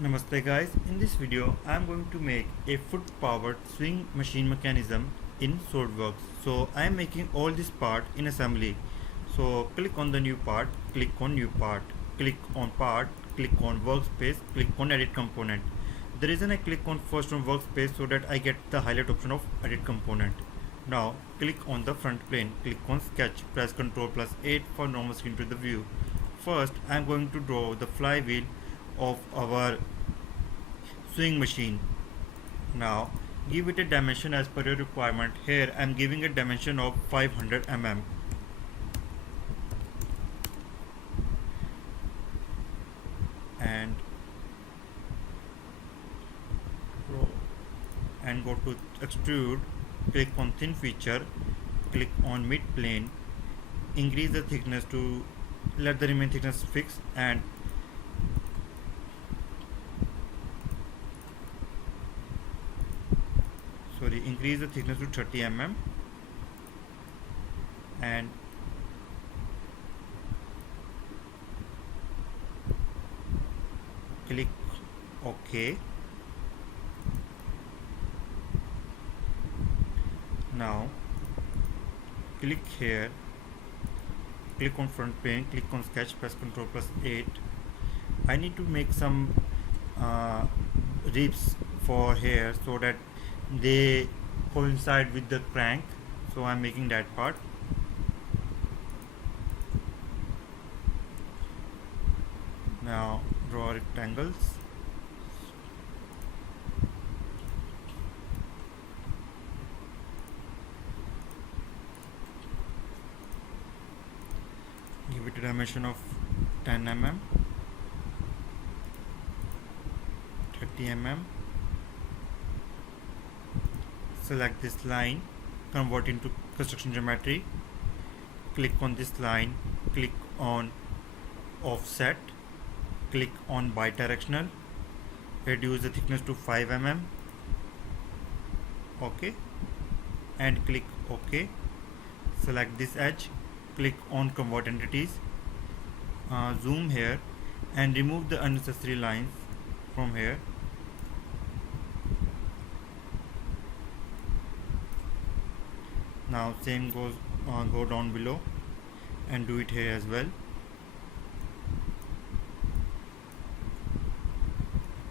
Namaste guys, in this video I am going to make a foot powered swing machine mechanism in solidworks. So I am making all this part in assembly. So click on the new part, click on new part, click on part, click on workspace, click on edit component. The reason I click on first on workspace so that I get the highlight option of edit component. Now click on the front plane, click on sketch, press Ctrl plus 8 for normal screen to the view. First I am going to draw the flywheel of our swing machine. Now give it a dimension as per your requirement. Here I am giving a dimension of 500 mm. And go to extrude, click on thin feature, click on mid plane, increase the thickness to let the remaining thickness fix, and increase the thickness to 30 mm and click OK. Now click here, click on front plane, click on sketch, press Ctrl plus 8. I need to make some ribs for here so that they coincide with the crank, so I'm making that part. Now draw rectangles. Give it a dimension of 10 mm, 30 mm. Select this line, convert into construction geometry, click on this line, click on offset, click on bidirectional, reduce the thickness to 5 mm, OK, and click OK. Select this edge, click on convert entities, zoom here and remove the unnecessary lines from here. Now same goes go down below and do it here as well.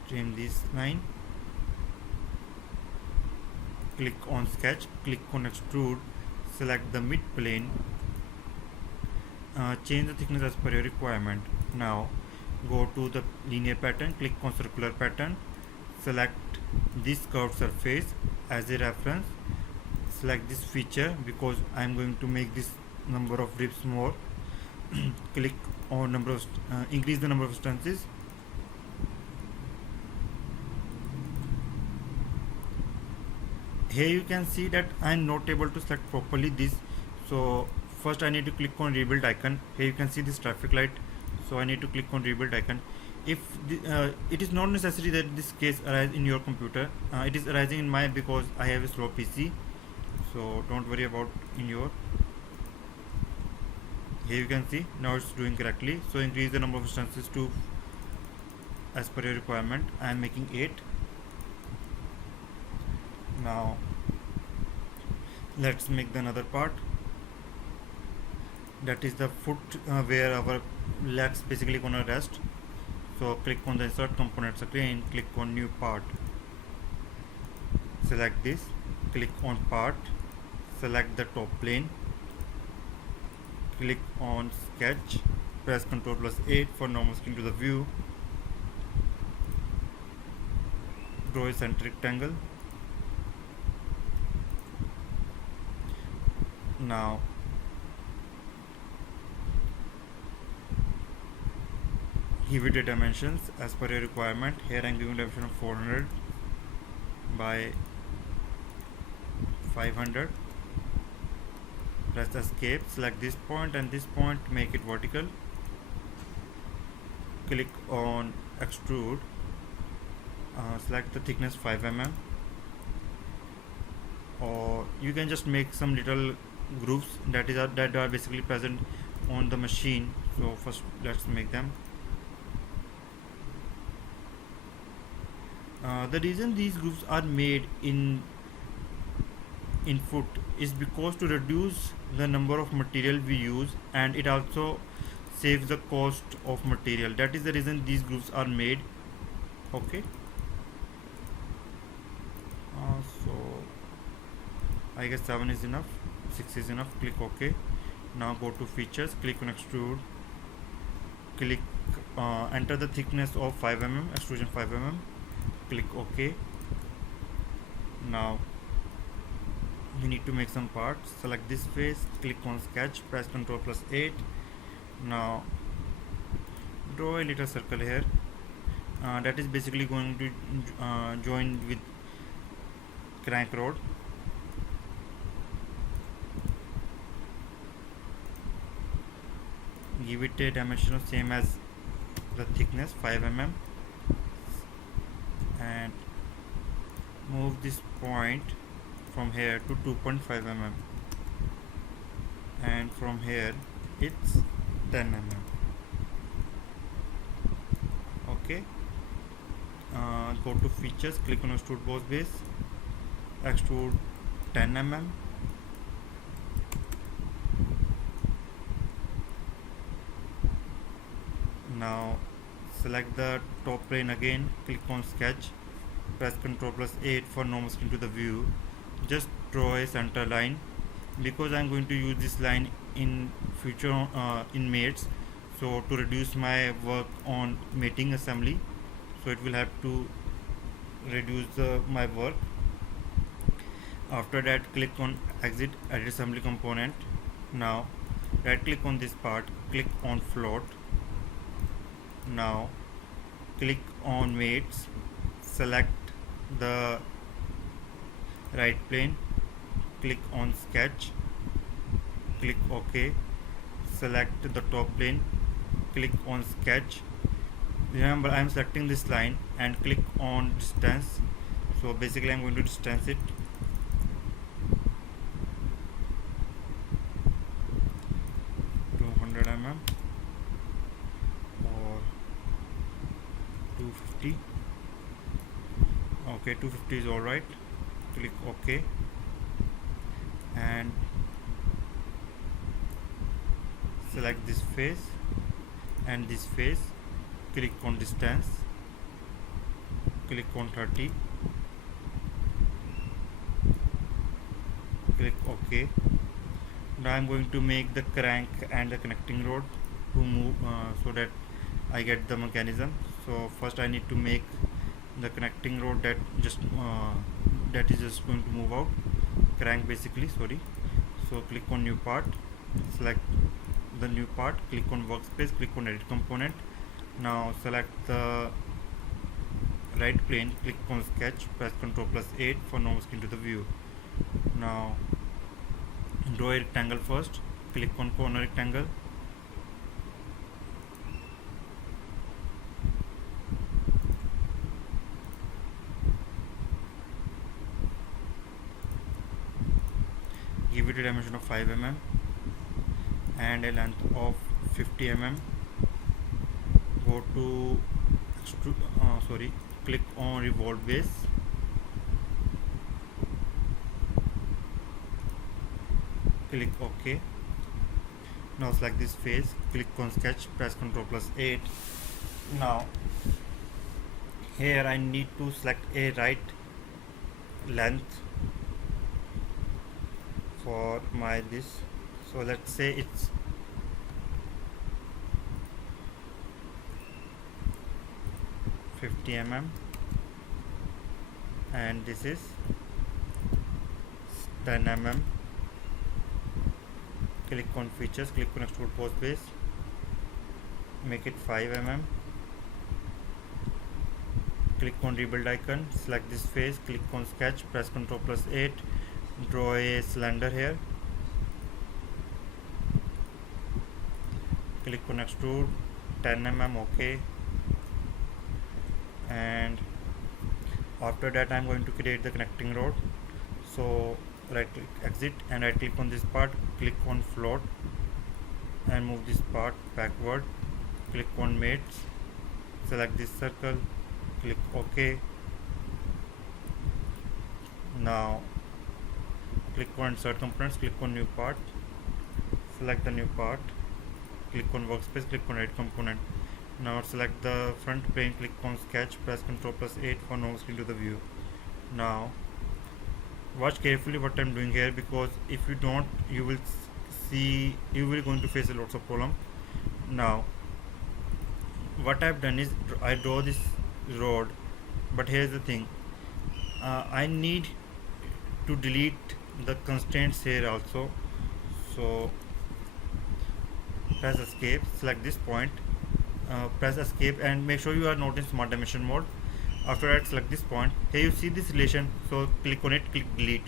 Trim this line, click on sketch, click on extrude, select the mid plane, change the thickness as per your requirement. Now go to the linear pattern, click on circular pattern, select this curved surface as a reference. Select this feature because I am going to make this number of ribs more. Click on number of increase the number of stances. Here you can see that I am not able to select properly this, so first I need to click on rebuild icon. Here you can see this traffic light, so I need to click on rebuild icon. If it is not necessary that this case arise in your computer, it is arising in mine because I have a slow PC. So don't worry about in your. Here you can see now it's doing correctly, so increase the number of instances to as per your requirement. I am making 8. Now let's make the another part, that is the foot where our legs basically gonna rest. So click on the insert components again, click on new part, select this, click on part, select the top plane, click on sketch, press Ctrl plus 8 for normal screen to the view, draw a center rectangle. Now give it the dimensions as per your requirement. Here I am giving dimension of 400 by 500. Press escape, select this point and this point, make it vertical. Click on extrude, select the thickness 5 mm, or you can just make some little grooves that are basically present on the machine. So first let's make them. The reason these grooves are made in foot is because to reduce the number of material we use, and it also saves the cost of material. That is the reason these grooves are made. Okay. So I guess 7 is enough, 6 is enough. Click OK. Now go to features, click on extrude, click enter the thickness of 5 mm, extrusion 5 mm, click OK. Now you need to make some parts. Select this face, click on sketch, press Ctrl+8. Now draw a little circle here, that is basically going to join with crank rod. Give it a dimension of same as the thickness 5 mm, and move this point from here to 2.5 mm, and from here it's 10 mm. Okay. Go to features, click on extrude boss base, extrude 10 mm. Now select the top plane again, click on sketch, press Ctrl+8 for normal skin to the view. Just draw a center line, because I am going to use this line in future in mates, so to reduce my work on mating assembly, so it will have to reduce my work. After that, click on exit edit assembly component. Now right click on this part, click on float. Now click on mates, select the right plane, click on sketch, click OK, select the top plane, click on sketch. Remember, I am selecting this line and click on distance, so basically I am going to distance it. Mm or 250. Okay, 250 is alright. Click OK, and select this face and this face, click on distance, click on 30, click OK. Now I am going to make the crank and the connecting rod to move, so that I get the mechanism. So first I need to make the connecting rod that is just going to move out, crank basically, sorry. So click on new part, select the new part, click on workspace, click on edit component. Now select the right plane, click on sketch, press Ctrl+8 for normal skin to the view. Now draw a rectangle first, click on corner rectangle, give it a dimension of 5 mm and a length of 50 mm. Go to click on revolve base, click OK. Now select this face, click on sketch, press Ctrl+8. Now here I need to select a right length for my this, so let's say it's 50 mm, and this is 10 mm. Click on features, click on extrude boss base, make it 5 mm, click on rebuild icon, select this face, click on sketch, press Ctrl+8, draw a cylinder here, click on extrude 10 mm, OK. And after that I am going to create the connecting rod, so right click exit and right click on this part, click on float and move this part backward, click on mates, select this circle, click OK. Now click on insert components, click on new part, select the new part, click on workspace, click on edit component. Now select the front plane, click on sketch, press Ctrl plus 8 for normal screen to the view. Now watch carefully what I'm doing here, because if you don't, you will see you will going to face a lots of problem. Now what I've done is I draw this road, but here's the thing, I need to delete the constraints here also. So press escape, select this point, press escape and make sure you are not in smart dimension mode. After that, select this point. Here you see this relation, so click on it, click delete.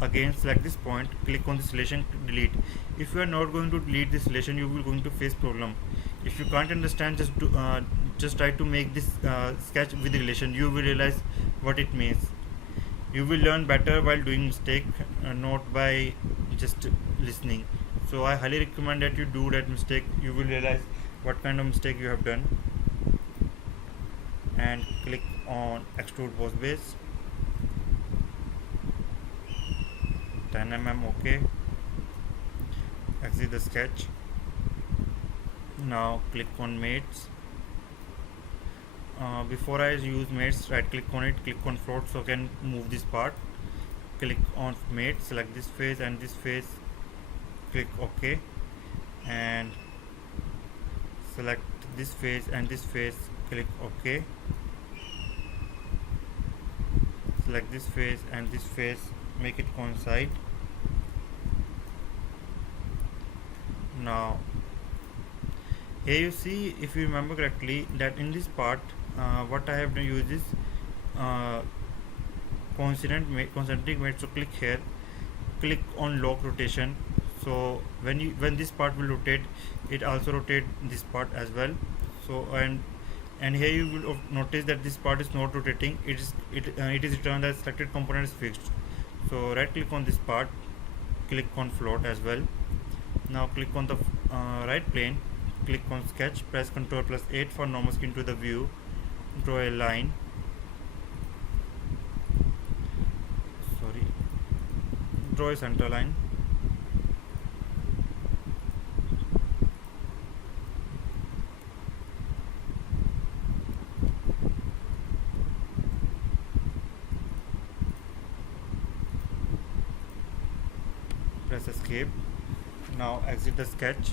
Again select this point, click on this relation, delete. If you are not going to delete this relation, you will going to face problem. If you can't understand, just try to make this sketch with relation. You will realize what it means. You will learn better while doing mistake, not by just listening. So I highly recommend that you do that mistake. You will realize what kind of mistake you have done. And click on extrude boss base, 10 mm, OK. Exit the sketch. Now click on mates. Before I use mates, right click on it, click on float, so I can move this part. Click on mate, select this face and this face, click OK, and select this face and this face, click OK. Select this face and this face, make it coincide. Now here you see, if you remember correctly, that in this part what I have to use is concentric mate. So click here, click on lock rotation. So when this part will rotate, it also rotate this part as well. So and here you will notice that this part is not rotating. It is returned as selected component is fixed. So right click on this part, click on float as well. Now click on the right plane, click on sketch, press Ctrl plus 8 for normal screen to the view. Draw a line, draw a center line. Press escape. Now exit the sketch,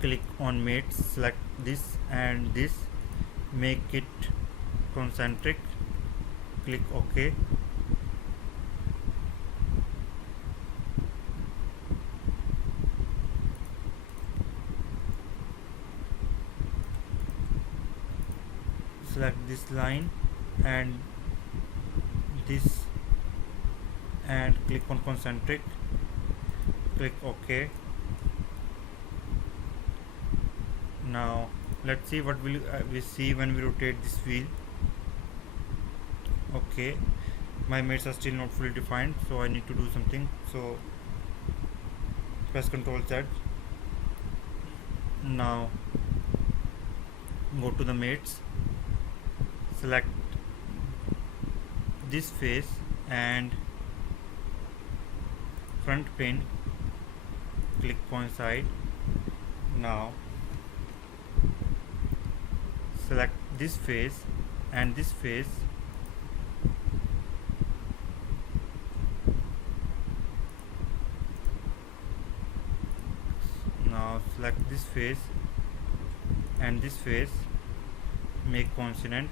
click on mates, select this and this, make it concentric, click OK. Select this line and this and click on concentric, click OK. Now let's see what will we see when we rotate this wheel. Okay, my mates are still not fully defined, so I need to do something. So press Ctrl Z. Now go to the mates, select this face and front plane, click coincide. Now select this face and this face, now select this face and this face, make consonant.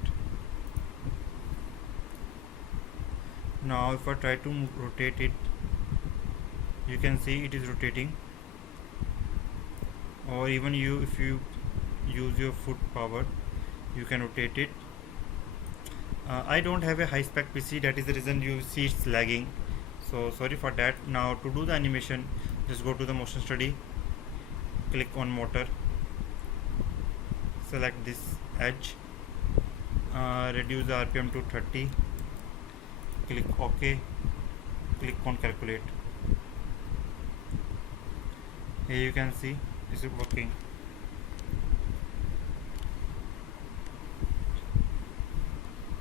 Now if I try to rotate it, you can see it is rotating. Or even if you use your foot power, you can rotate it. I don't have a high spec PC, that is the reason you see it's lagging, so sorry for that. Now to do the animation, just go to the motion study, click on motor, select this edge, reduce the RPM to 30, click OK, click on calculate. Here you can see this is working.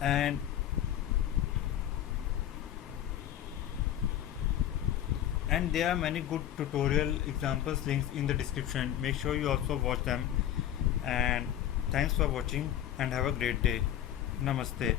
and there are many good tutorial examples links in the description. Make sure you also watch them, and thanks for watching and have a great day. Namaste.